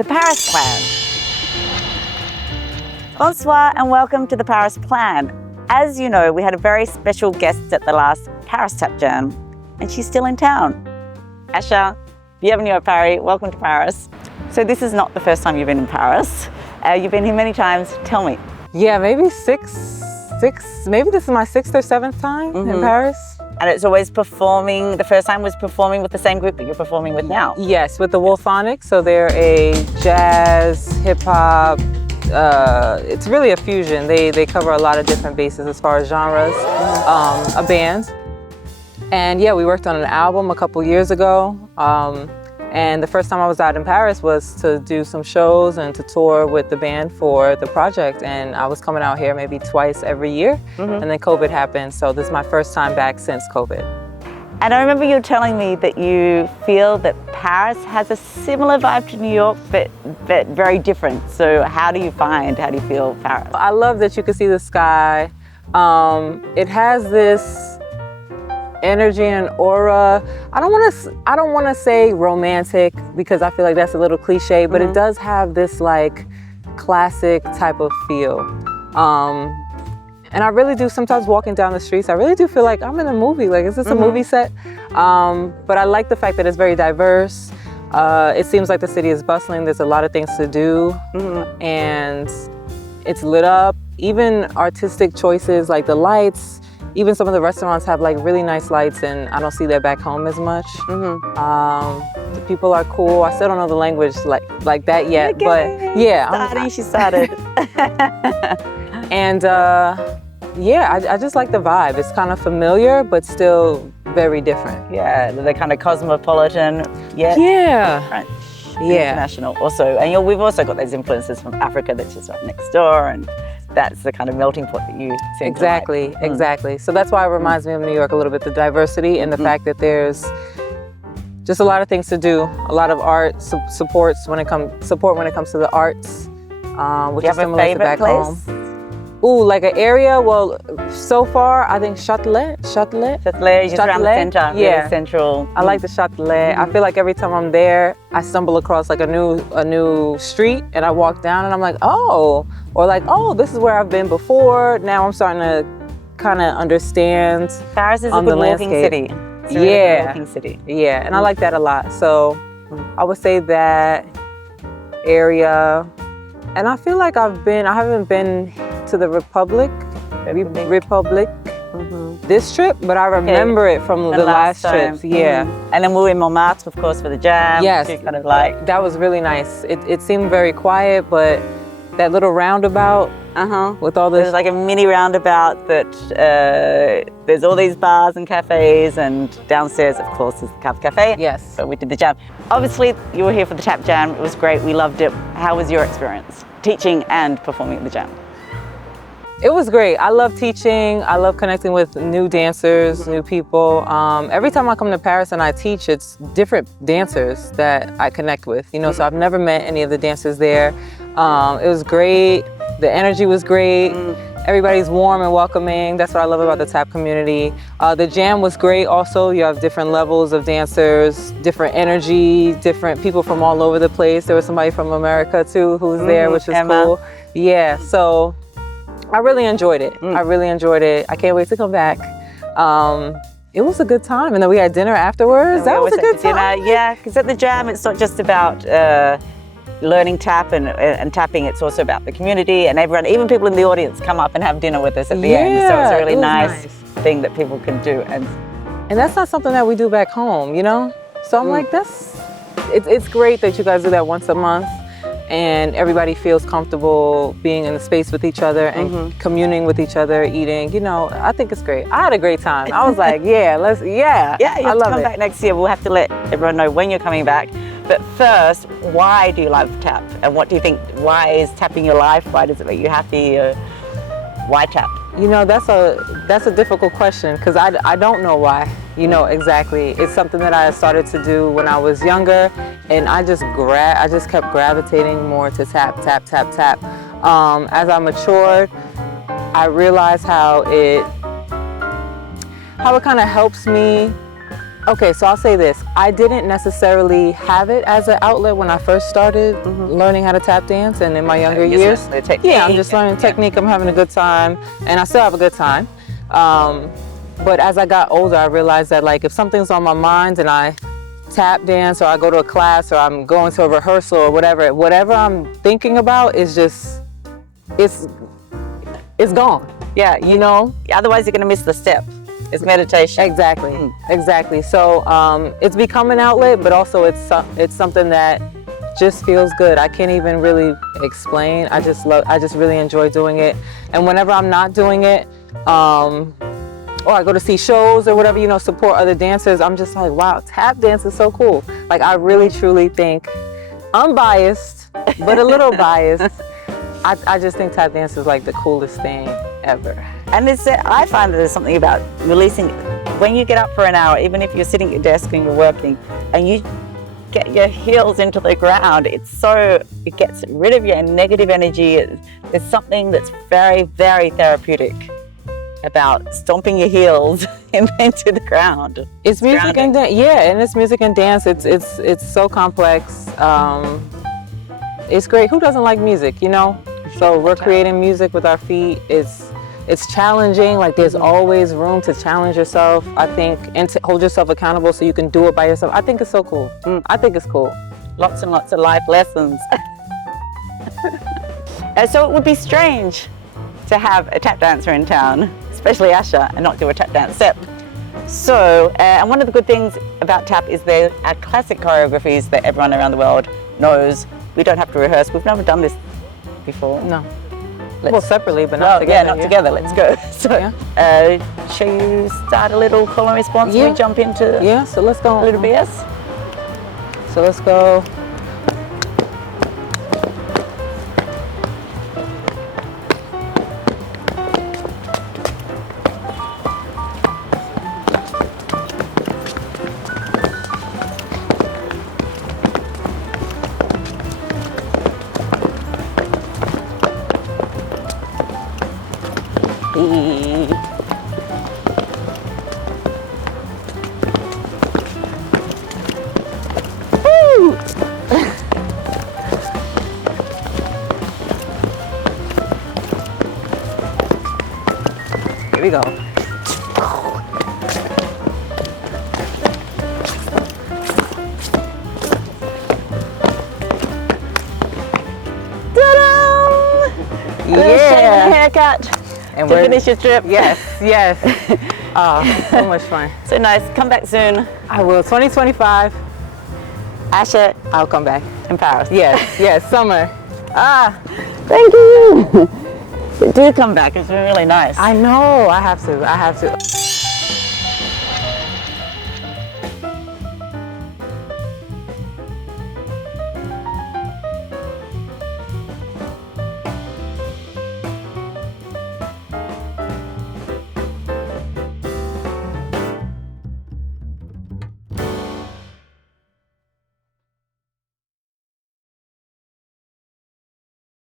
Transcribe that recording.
The Paris Plan. Bonsoir and welcome to the Paris Plan. As you know, we had a very special guest at the last Paris Tap Jam, and she's still in town. Asha, bienvenue à Paris, welcome to Paris. So this is not the first time you've been in Paris. You've been here many times. Tell me. Yeah, maybe maybe this is my 6th or 7th time in Paris. And it's always performing, the first time was performing with the same group that you're performing with now. Yes, with the Wolfonics. So they're a jazz, hip hop, it's really a fusion. They cover a lot of different bases as far as genres, a band. And yeah, we worked on an album a couple years ago. And the first time I was out in Paris was to do some shows and to tour with the band for the project. And I was coming out here maybe twice every year. And then COVID happened. So this is my first time back since COVID. And I remember you telling me that you feel that Paris has a similar vibe to New York, but very different. So how do you feel Paris? I love that you can see the sky. It has this energy and aura. I don't want to say romantic because I feel like that's a little cliche, but it does have this like classic type of feel. And I really do, sometimes walking down the streets, I really do feel like I'm in a movie. Like, is this a movie set? But I like the fact that it's very diverse. It seems like the city is bustling. There's a lot of things to do, and it's lit up. Even artistic choices like the lights. Even some of the restaurants have like really nice lights, and I don't see that back home as much. The people are cool. I still don't know the language like that yet, but yeah. She started. And yeah, I just like the vibe. It's kind of familiar, but still very different. Yeah, they're kind of cosmopolitan, yet French, international also. And we've also got those influences from Africa that's just right next door, and that's the kind of melting pot that you seem to like. Exactly. So that's why it reminds me of New York a little bit, the diversity and the fact that there's just a lot of things to do, a lot of art support when it comes to the arts, which is similar to back home. Ooh, like an area? Well, so far, I think Châtelet, just around the center, yeah. Really central. I like the Châtelet. I feel like every time I'm there, I stumble across like a new street, and I walk down and I'm like, oh, or like, oh, this is where I've been before. Now I'm starting to kind of understand Paris is a good walking city. It's a really good walking city. Yeah, and I like that a lot. So I would say that area. And I feel like I haven't been to the Republic this trip, but I remember it from the last trips. Yeah. And then we were in Montmartre, of course, for the jam. Yes. Kind of like. That was really nice. It seemed very quiet, but that little roundabout with all this. There's like a mini roundabout that there's all these bars and cafes, and downstairs, of course, is the Cafe. Yes. So we did the jam. Obviously, you were here for the Tap Jam. It was great. We loved it. How was your experience teaching and performing at the jam? It was great. I love teaching. I love connecting with new dancers, new people. Every time I come to Paris and I teach, it's different dancers that I connect with. So I've never met any of the dancers there. It was great. The energy was great. Everybody's warm and welcoming. That's what I love about the tap community. The jam was great also. You have different levels of dancers, different energy, different people from all over the place. There was somebody from America too who was there, which was cool. Yeah, so I really enjoyed it. I really enjoyed it. I can't wait to come back. It was a good time. And then we had dinner afterwards. That was a good time. Yeah, because at the jam, it's not just about learning tap and tapping. It's also about the community, and everyone, even people in the audience, come up and have dinner with us at the end. So it's a really nice thing that people can do. And that's not something that we do back home, So I'm like, it's great that you guys do that once a month. And everybody feels comfortable being in the space with each other and communing with each other, eating. I think it's great. I had a great time. I was like, you have to come back next year. We'll have to let everyone know when you're coming back. But first, why do you love tap? And what do you think? Why is tapping your life? Why does it make you happy? Why tap? That's a difficult question because I don't know why. Exactly. It's something that I started to do when I was younger, and I just kept gravitating more to tap. As I matured, I realized how it kind of helps me Okay, so I'll say this. I didn't necessarily have it as an outlet when I first started learning how to tap dance, and in my younger years. Yeah, I'm just learning technique. I'm having a good time, and I still have a good time. But as I got older, I realized that like if something's on my mind and I tap dance or I go to a class or I'm going to a rehearsal or whatever I'm thinking about is just, it's gone. Yeah, You know? otherwise you're going to miss the step. It's meditation. Exactly, exactly. So it's become an outlet, but also it's something that just feels good. I can't even really explain. I just really enjoy doing it. And whenever I'm not doing it, or I go to see shows or whatever, you know, support other dancers, I'm just like, wow, tap dance is so cool. Like I really truly think, unbiased, but a little biased, I just think tap dance is like the coolest thing ever. And I find that there's something about releasing, when you get up for an hour, even if you're sitting at your desk and you're working, and you get your heels into the ground, it gets rid of your negative energy. There's something that's very, very therapeutic about stomping your heels into the ground. It's music and dance, yeah, and it's music and dance. It's so complex. It's great. Who doesn't like music, you know? So we're creating music with our feet. It's challenging. Like there's always room to challenge yourself, I think, and to hold yourself accountable so you can do it by yourself. I think it's so cool. I think it's cool. Lots and lots of life lessons. So it would be strange to have a tap dancer in town, especially Asha, and not do a tap dance step. So, and one of the good things about tap is there are classic choreographies that everyone around the world knows. We don't have to rehearse. We've never done this before. No. Well, separately, but not together. Yeah, not together. Let's go. So, shall you start a little call and response? We jump into so let's go. a little BS. So let's go. Here we go. Yeah. Haircut. And to finish your trip. Yes, yes. So much fun. So nice. Come back soon. I will. 2025. Asha I'll come back. in Paris. Yes, yes. Summer. Thank you. Do come back. It's been really nice. I know. I have to.